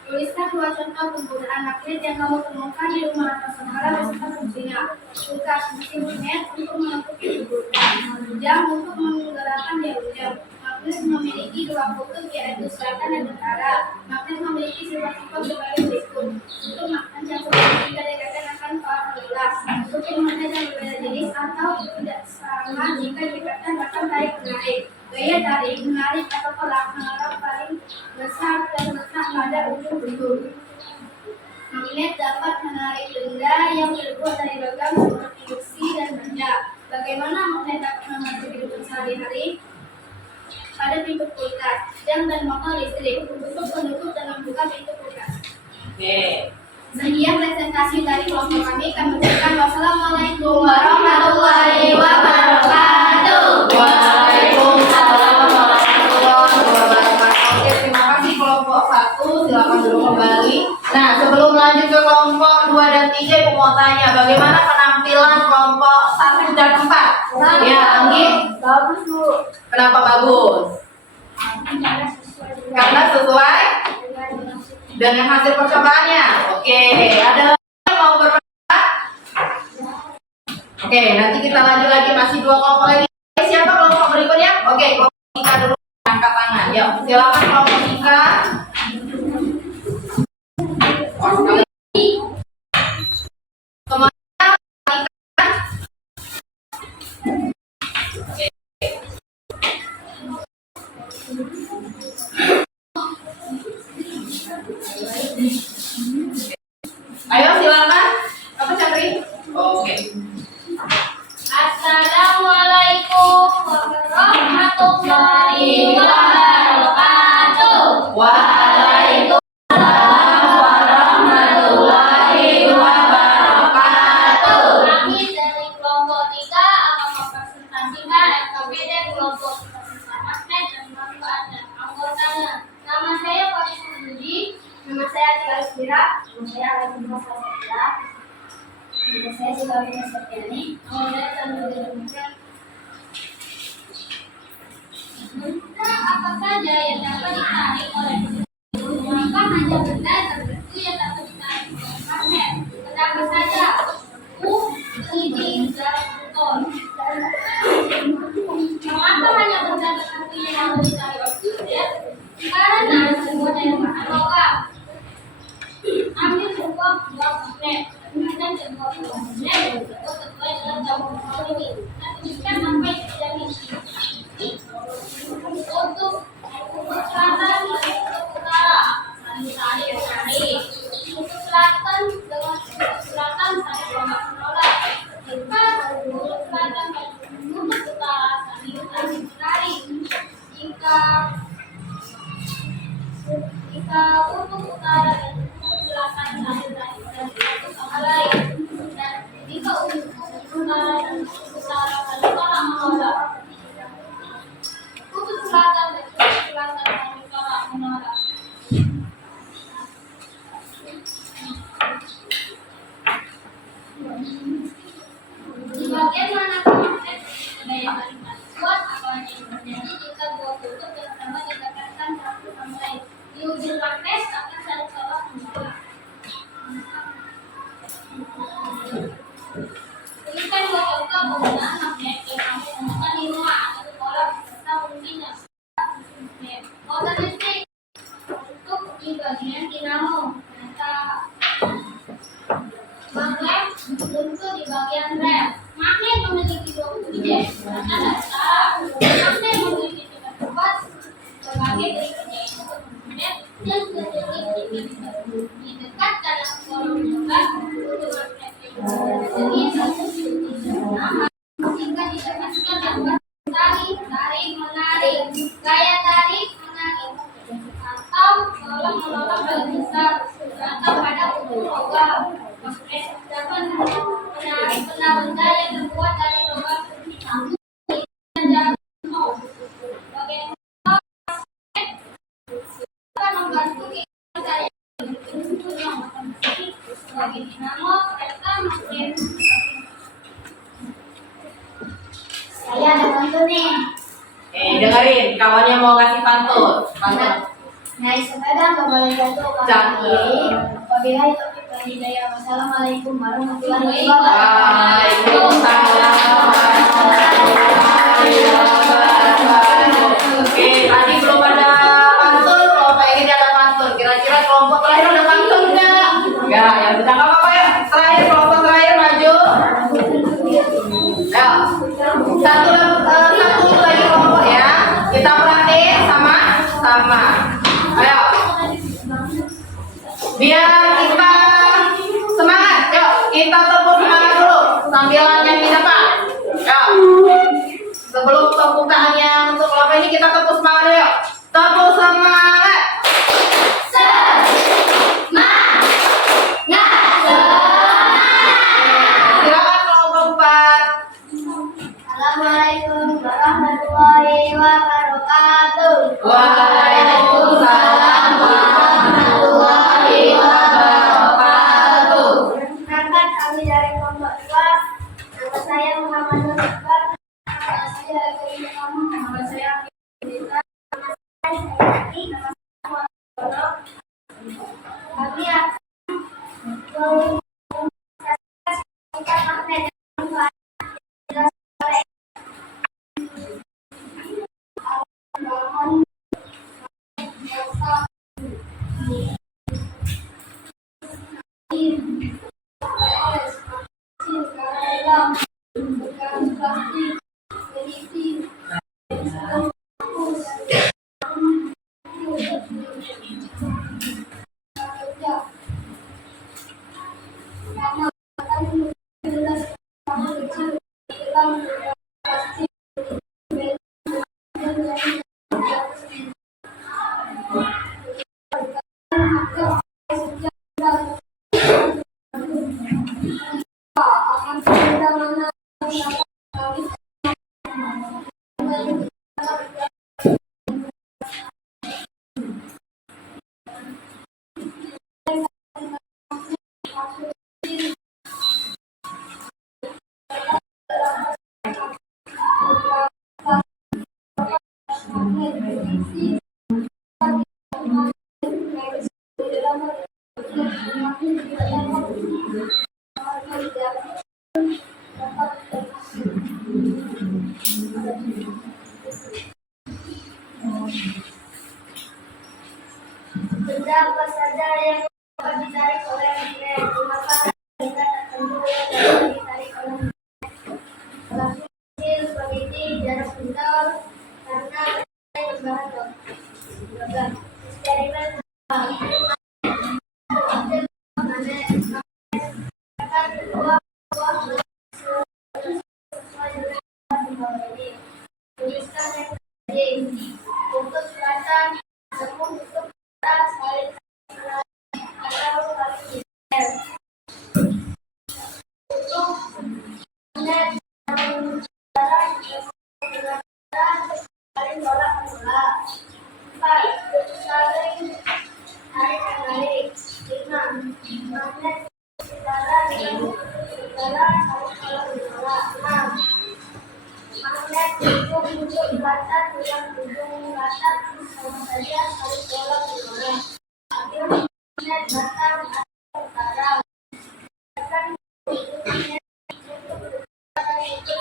Tuliskan dua contoh penggunaan magnet yang kamu temukan di rumah atau sekolah beserta fungsinya. Kulkas, mesin magnet untuk mengukur jam untuk menggerakkan jam. Magnet memiliki dua kutub yaitu selatan dan utara. Magnet memiliki sifat-sifat sebagai berikut. Untuk magnet yang seperti jika dikatakan akan kelas. Untuk magnet yang berbeda jenis atau tidak sama jika dikatakan akan tarik menarik. Gaya tarik menarik atau tolak menolak paling besar dan letak pada ujung-ujung. Magnet dapat menarik benda yang terbuat dari logam seperti besi dan baja. Bagaimana magnet dapat membantu kehidupan sehari-hari? Pada pintu kulkas, jam dan motor listrik untuk penutup dan membuka pintu kulkas. Oke. Sekian presentasi dari kelompok kami. Kami ucapkan wassalamualaikum warahmatullahi wabarakatuh. Waalaikumsalam warahmatullahi wabarakatuh. Oke, terima kasih kelompok 1. Silakan duduk kembali. Nah, sebelum lanjut ke kelompok 2 dan 3, Ibu mau tanya bagaimana penampilan kelompok 1 dan 4? Ya, Anggi? Bagus, Bu. Kenapa bagus? Karena sesuai dengan hasil percobaannya. Oke, ada yang mau berpendapat? Oke, nanti kita lanjut lagi, masih 2 kelompok lagi. Siapa kelompok berikutnya? Oke, kelompok Ika dulu, angkat tangan. Ya, silakan kelompok Ika. Semuanya Ika. Oke. Ayo silakan, Bapak Chandri. Oke. Assalamualaikum warahmatullahi wabarakatuh. Waalaikumsalam warahmatullahi wabarakatuh. Kami dari kelompok 3 akan mempresentasikan SKBD kelompok magnet dan manfaat dan anggotanya. Nama saya Faris Budi. Nama saya Tia Aspira. Nama saya Alexandra Sastra. Nama saya Silvia Septiani. Nama saya Chandra Demujan. Benda apa saja yang dapat ditarik oleh maka hanya benda tertentu yang dapat ditarik oleh magnet. Benda apa saja? CD dan beton. Mengapa hanya benda tertentu yang dapat ditarik oleh magnet? Karena semua dari bahan logam. Ambil sebuah magnet dan sebuah magnet untuk sesuai dengan tabungan ini. Dan tuliskan apa yang terjadi. Untuk selatan dan utara saling menarik. Untuk selatan dengan selatan saling menolak. Jika untuk selatan dan untuk utara saling menarik. Jika untuk utara dan untuk selatan saling menarik satu sama lain. Dan jika untuk utara dan untuk utara saling menolak. Kutub selatan dan kutub selatan saling tolak menolak. Di bagian mana magnet daya tarik kuat, apa yang terjadi jika dua kutub yang sama didekatkan satu sama lain? Di ujung magnet akan saling tolak menolak. Tuliskan 2 contoh penggunaan magnet yang kamu temukan di rumah atau sekolah beserta fungsinya. Motor listrik untuk di bagian dinamo. Magnet untuk di bagian rem. Magnet memiliki 2 kunci, selatan dan utara. Magnet memiliki sifat kuat sebagai berikutnya, yaitu magnet dan sejenis didekatkan dalam kolom logam untuk magnet jenis jika didekatkan dapat tarik menarik, gaya tarik menarik, atau tolak menolak paling besar atau pada ujung logam. Magnet dapat menarik benda-benda yang terbuat dari logam seperti bambu dan jarum. Bagaimana magnet sebagai dinamo mereka makin saya ada pantun nih. Dengerin, kawannya mau ngasih pantun. Pantun. Naik sepeda nggak boleh jatuh kaki. Wabillahi taufiq wal hidayah. Wassalamualaikum warahmatullahi wabarakatuh. Oke, tadi belum ada pantun, kelompok ini ada pantun. Kira-kira kelompok terakhir ada pantun nggak? Nggak, ya sudah nggak apa-apa ya. Terakhir, kelompok terakhir maju. Ya, satu lagi kelompok ya. Kita perhatiin sama. Ayo, biar kita semangat. Yuk, kita tepuk semangat dulu sambil nyanyi depan. Yuk. Sebelum pembukaannya untuk kelompok ini kita tepuk semangat dulu yuk. Tepuk semangat. Silakan kelompok 4. Assalamualaikum warahmatullahi wabarakatuh. Waalaikumsalam warahmatullahi wabarakatuh. Perkenalkan kami dari kelompok 2. Nama saya Muhammad Nur Akbar. Nama saya Agung Kamu. Nama saya Abdullah. Nama saya Sayati. Nama saya Muhammad. Kami akan sifat magnet benda apa saja yang dapat ditarik oleh magnet, maka benda tertentu yang dapat ditarik oleh magnet. Alat kecil seperti jarak jauh karena berbahan logam. Eksperimen tuliskan yang terjadi untuk selatan namun untuk atas kali atau kali untuk net saling tolak menolak 4 saling tarik menarik 5 magnet segala dengan segala saling tolak menolak 6 magnet ujung selatan dengan ujung selatan sama saja saling tolak menolak. Ambil magnet batang atau utara. Tekan ujung magnet untuk selatan itu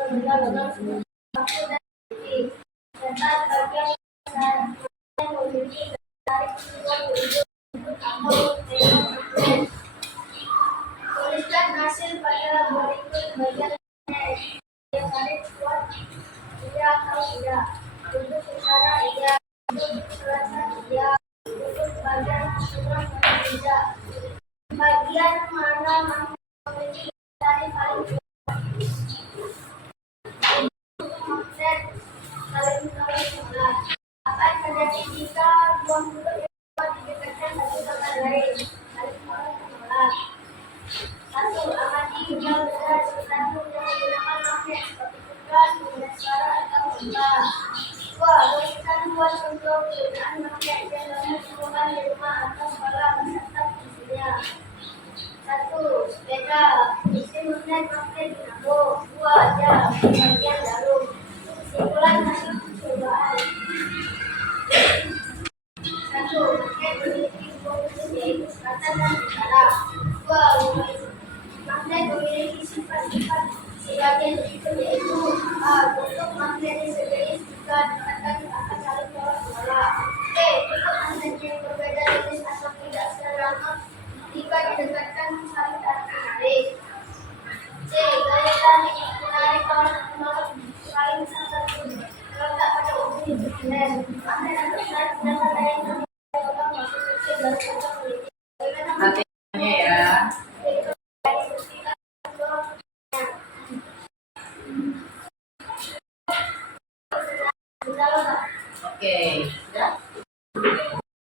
adalah logam satu dan titik. Serta bagian yang memiliki tarik dua ujung atau magnet. Tuliskan hasil pada berikut bagian magnet. Yang tarik kuat iya atau tidak, untuk utara iya, untuk selatan iya, untuk bagian tengah tidak. Bagian mana memiliki tarik paling kuat. Untuk magnet saling menolak. Apa yang terjadi jika dua kutub yang kuat didekatkan satu sama lain? Saling menolak. 1. Amati jauh dari tertentu yang menggunakan magnet seperti tugas, magnet suara, atau benda. 2. Berikan luas untuk penggunaan magnet yang dapat ditemukan di rumah atau sekolah beserta fungsinya. kecepatan dan jarak. 2. Magnet memiliki sifat-sifat sebagai berikut, yaitu A. Bentuk magnet sejenis jika ditekan akan saling tolak-menolak. B. Bentuk magnet yang berbeda jenis atau tidak seragam jika didekatkan saling tarik-menarik. C. Daya tarik menarik tolak-menolak saling sangat terletak pada ujung magnet. Magnet yang tertarik dan lain lubang masuk kecil dan sangat memiliki Artinya ya. Oke, ya.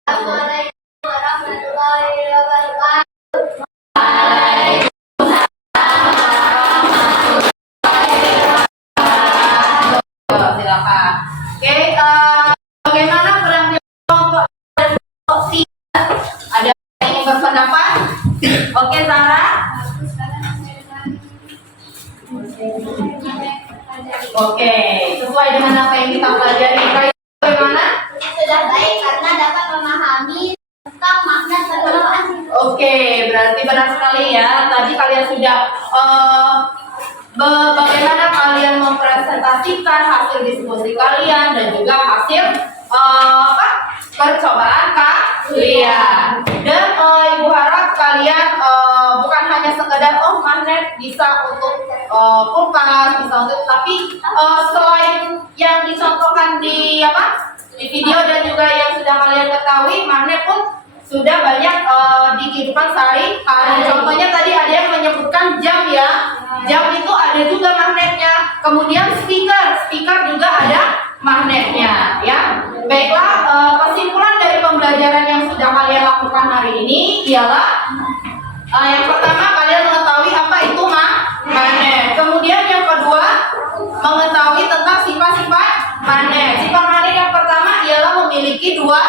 Assalamualaikum warahmatullahi wabarakatuh. Silakan. Oke, bagaimana peran kelompok dan kelompok tiga? Ada yang ingin berpendapat? Oke, Sarah. Oke, sesuai dengan apa yang kita pelajari. Bagaimana? Sudah baik karena dapat memahami tentang magnet permulaan. Oke, berarti benar sekali ya. Tadi kalian sudah bagaimana kalian mempresentasikan hasil diskusi kalian dan juga hasil percobaan kalian. Dan ibu harap kalian bukan hanya sekedar magnet bisa untuk kulkas, bisa untuk, tapi selain yang dicontohkan di video dan juga yang sudah kalian ketahui, magnet pun sudah banyak di kehidupan sehari-hari. Contohnya tadi ada yang menyebutkan jam ya. Jam itu ada juga magnetnya. Kemudian speaker juga ada magnetnya ya. Baiklah, kesimpulan dari pembelajaran yang sudah kalian lakukan hari ini ialah yang pertama kalian mengetahui apa itu magnet. Kemudian yang kedua mengetahui tentang sifat-sifat magnet. Sifat magnet yang pertama ialah memiliki dua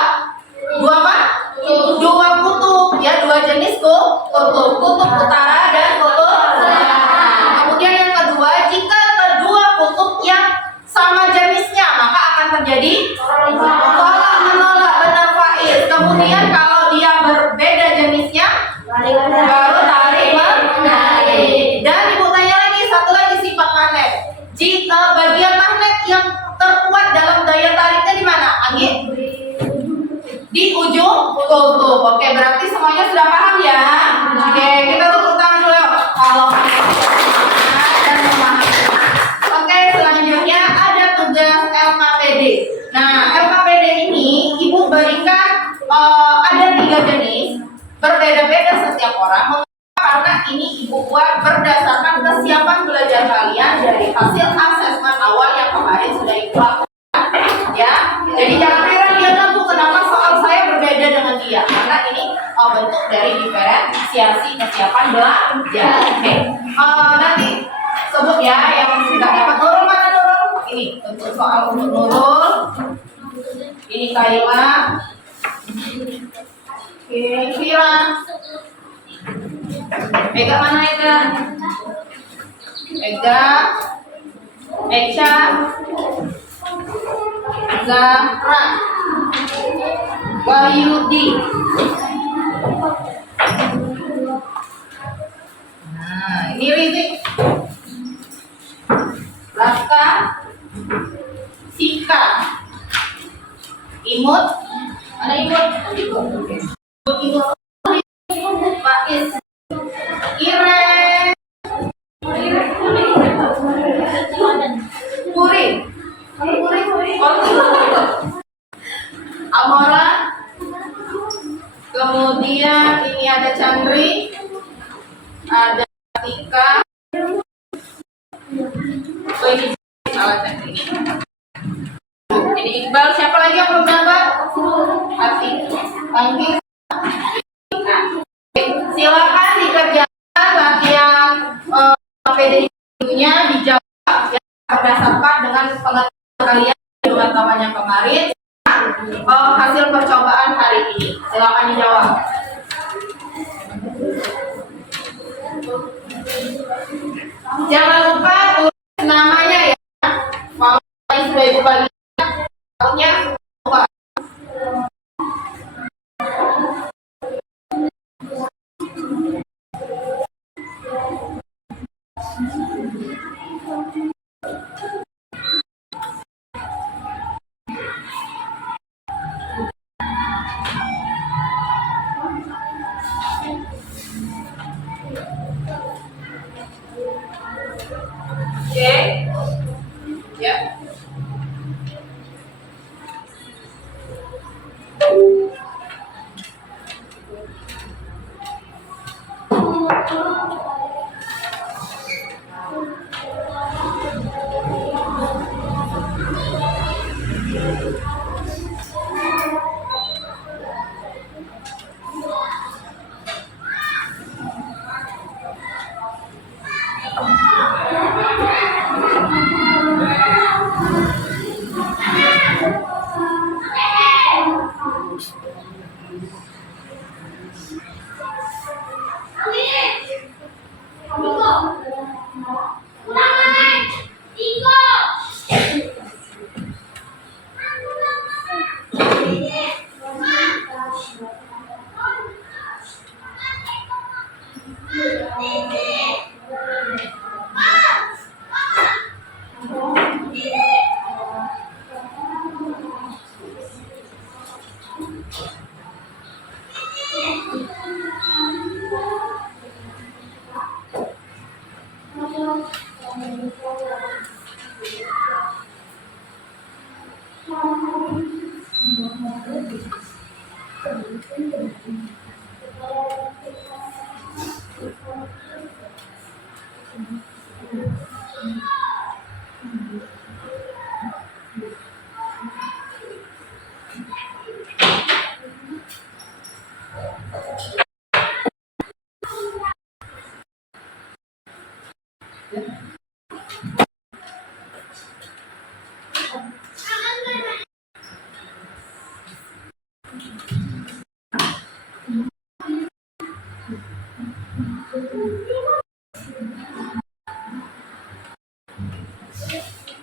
kutub ya, dua jenis kutub utara dan kutub selatan. Kemudian yang kedua, jika kedua kutub yang sama jenisnya maka akan terjadi tolak menolak, benar Faiz. Kemudian kalau dia berbeda jenisnya baru tarik menarik. Dan ibu tanya lagi, satu lagi sifat magnet. Jika bagian magnet yang terkuat dalam daya tariknya di mana? Angin? Di ujung kutub. Oke, berarti semuanya sudah paham ya? Oke, kita tepuk tangan dulu kalau dan memahami. Oke, selanjutnya ada tugas LKPD. Nah, LKPD ini ibu berikan ada 3 jenis, berbeda-beda setiap orang. Mengapa? Karena ini ibu buat berdasarkan kesiapan belajar kalian dari hasil asesmen awal yang kemarin sudah ibu lakukan ya. Jadi jangan heran dia tuh kenapa soal saya berbeda dengan dia, karena ini bentuk dari diferensiasi kesiapan belajar. Oke, nanti sebut ya yang sudah dapat. Nurul, mana Nurul? Ini untuk soal untuk Nurul. Ini Kaila. Oke, Vira. Ega mana Ega? Ega. Echa. Zahra. Wahyudi. Nah, ini Rizik. Raka. Sika. Imut. Mana Imut? Imut. Faiz. Ire. Puri. Amora. Kemudian ini ada Chandri, ada Tika. Oh, ini salah Chandri. Ini Iqbal. Siapa lagi yang belum dapat? Hati. Anggi. Nah, silakan dikerjakan latihan PDI-nya dijawab ya, berdasarkan dengan pengetahuan kalian di wartawan yang kemarin. Hasil percobaan hari ini silakan dijawab. Jangan lupa tulis namanya ya. Kalau yang sudah ibu bagi tahunnya lupa.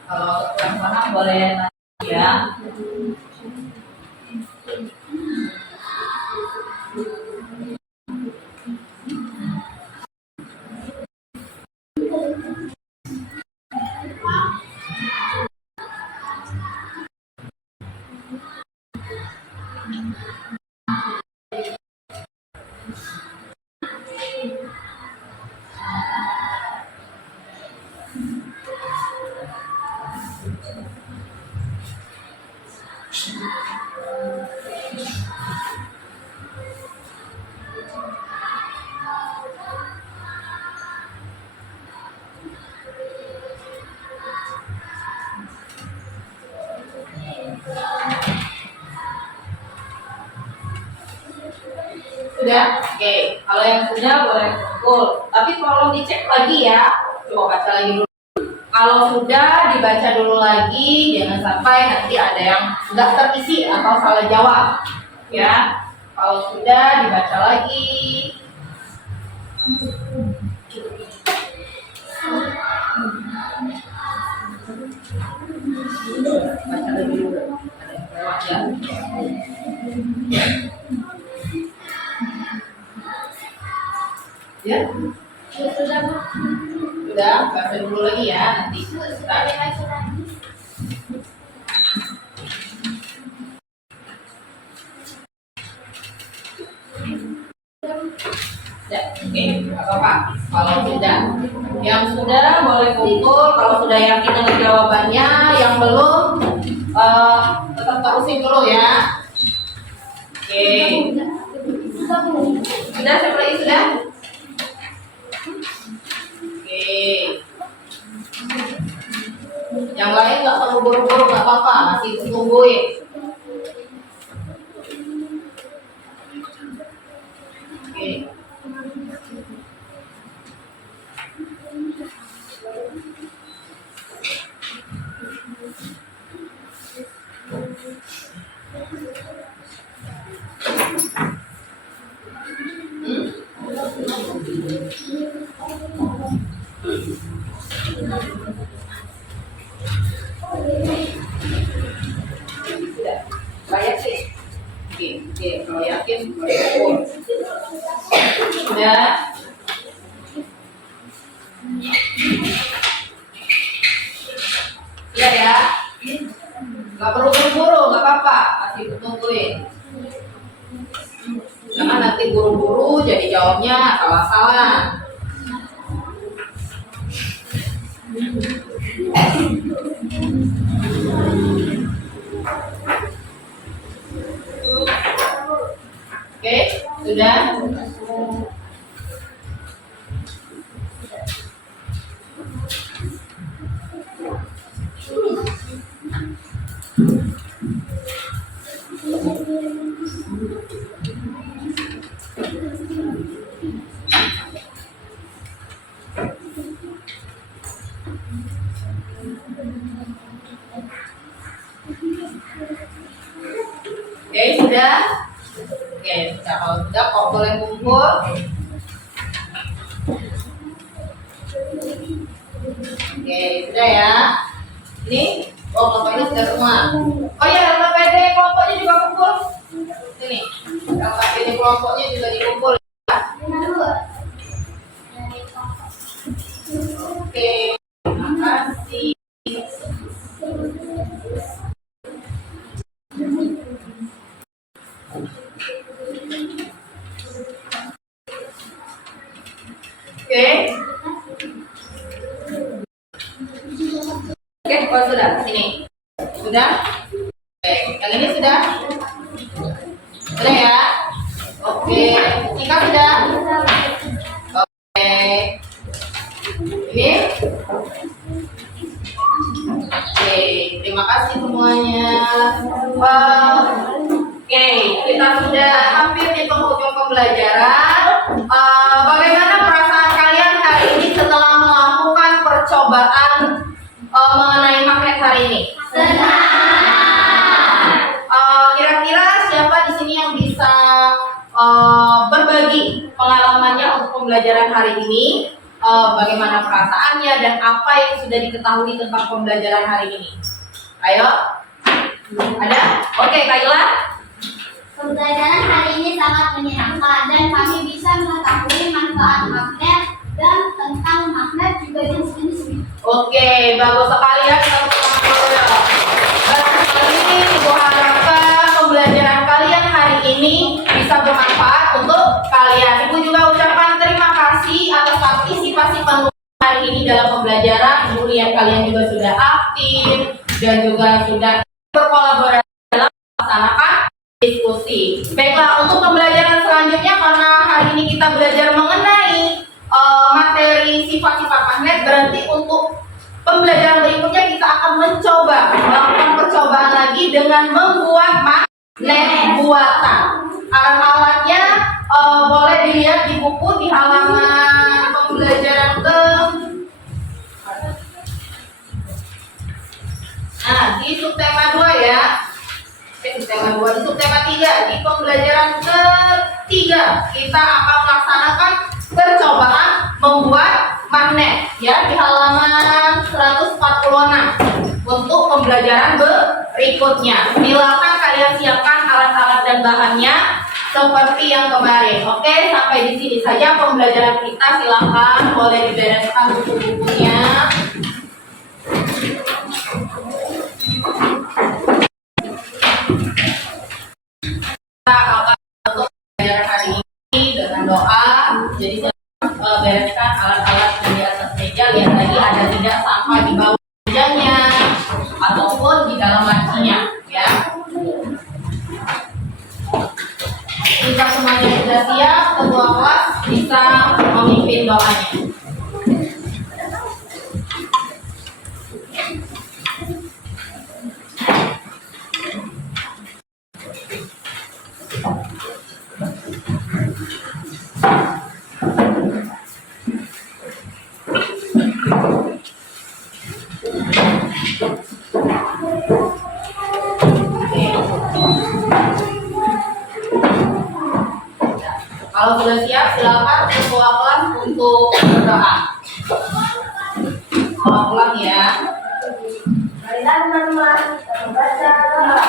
Kalau kurang paham boleh nanya ya. Sudah? Oke, kalau yang sudah boleh kumpul. Tapi tolong dicek lagi ya. Coba baca lagi dulu. Kalau sudah dibaca dulu lagi, jangan sampai nanti ada yang nggak terisi atau salah jawab. Ya, kalau sudah dibaca lagi. Baca lagi dulu. Ada yang lewat ya. Ya, sudah baca dulu lagi ya nanti. Ya, oke, apa-apa. Kalau sudah, yang sudah boleh kumpul. Kalau sudah yakin dengan jawabannya, yang belum tetap terusin dulu ya. Oke, sudah siapa lagi sudah? Oke, yang lain nggak perlu buru-buru, nggak apa-apa, masih tungguin. Oke. Sudah, saya yakin. Oke, kalau yakin boleh kumpul. Sudah. Sudah ya. Nggak perlu buru-buru, nggak apa-apa, masih tungguin. Jangan nanti buru-buru jadi jawabnya salah-salah. Oke, sudah. Oke, sudah. Oke, sudah. Kalau sudah, kok boleh kumpul. Oke, sudah ya. Ini, kelompoknya sudah semua. Oh ya, LPPD kelompoknya juga kumpul. Sini, LPPD kelompoknya juga dikumpul. Oke, terima kasih. Oke. Oke, oh sudah, sini. Sudah? Oke, yang ini sudah? Sudah ya? Oke, Ika sudah? Oke. Ini? Oke, terima kasih semuanya. Oke, kita sudah hampir di penghujung pembelajaran. Bagaimana perasaan kalian hari ini setelah melakukan percobaan mengenai magnet hari ini? Kira-kira siapa di sini yang bisa berbagi pengalamannya untuk pembelajaran hari ini? Bagaimana perasaannya dan apa yang sudah diketahui tentang pembelajaran hari ini? Ayo, ada? Oke, Kayla. Pembelajaran hari ini sangat menyenangkan dan kami bisa mengetahui manfaat magnet dan tentang magnet juga jenis-jenisnya. Oke, bagus sekali ya, kita bersama. Bagus sekali, Ibu harapkan pembelajaran kalian hari ini bisa bermanfaat untuk kalian. Ibu juga ucapkan terima kasih atas partisipasi penuh hari ini dalam pembelajaran. Ibu lihat kalian juga sudah aktif dan juga sudah berkolaborasi dalam melaksanakan diskusi. Baiklah, untuk pembelajaran selanjutnya karena hari ini kita belajar mengenai materi sifat-sifat magnet, berarti untuk pembelajaran berikutnya kita akan melakukan percobaan lagi dengan membuat magnet buatan. Alat-alatnya boleh dilihat di buku di halaman pembelajaran di subtema 2 ya. Subtema 2, di subtema 3, di pembelajaran ketiga kita akan melaksanakan percobaan membuat magnet ya di halaman 146 untuk pembelajaran berikutnya. Silakan kalian siapkan alat-alat dan bahannya seperti yang kemarin. Oke, sampai di sini saja pembelajaran kita. Silakan boleh dibereskan buku-bukunya. Kita akan untuk pembelajaran hari ini dengan doa. Jadi bereskan alat-alat di atas meja, lihat lagi ada tidak sampah di bawah mejanya ataupun di dalam lacinya ya. Jika semuanya sudah siap, ketua kelas bisa memimpin doanya. Kalau sudah siap, silakan ketua kelas untuk berdoa. Selamat pulang ya. Marilah teman-teman kita membaca doa.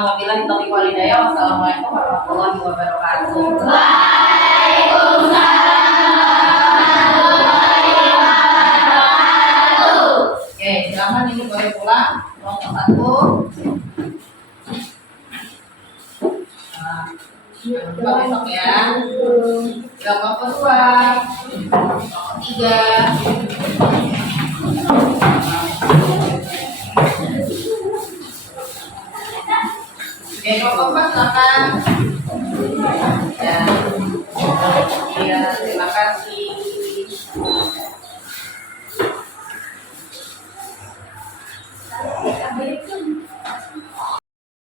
Wabillahi taufiq wal hidayah. Wassalamualaikum warahmatullahi wabarakatuh. Oke, silakan ini boleh pulang. Kelompok 1. Jangan lupa besok ya. Kelompok 2, kelompok 3. Oke, Oke, nomor keempat silakan.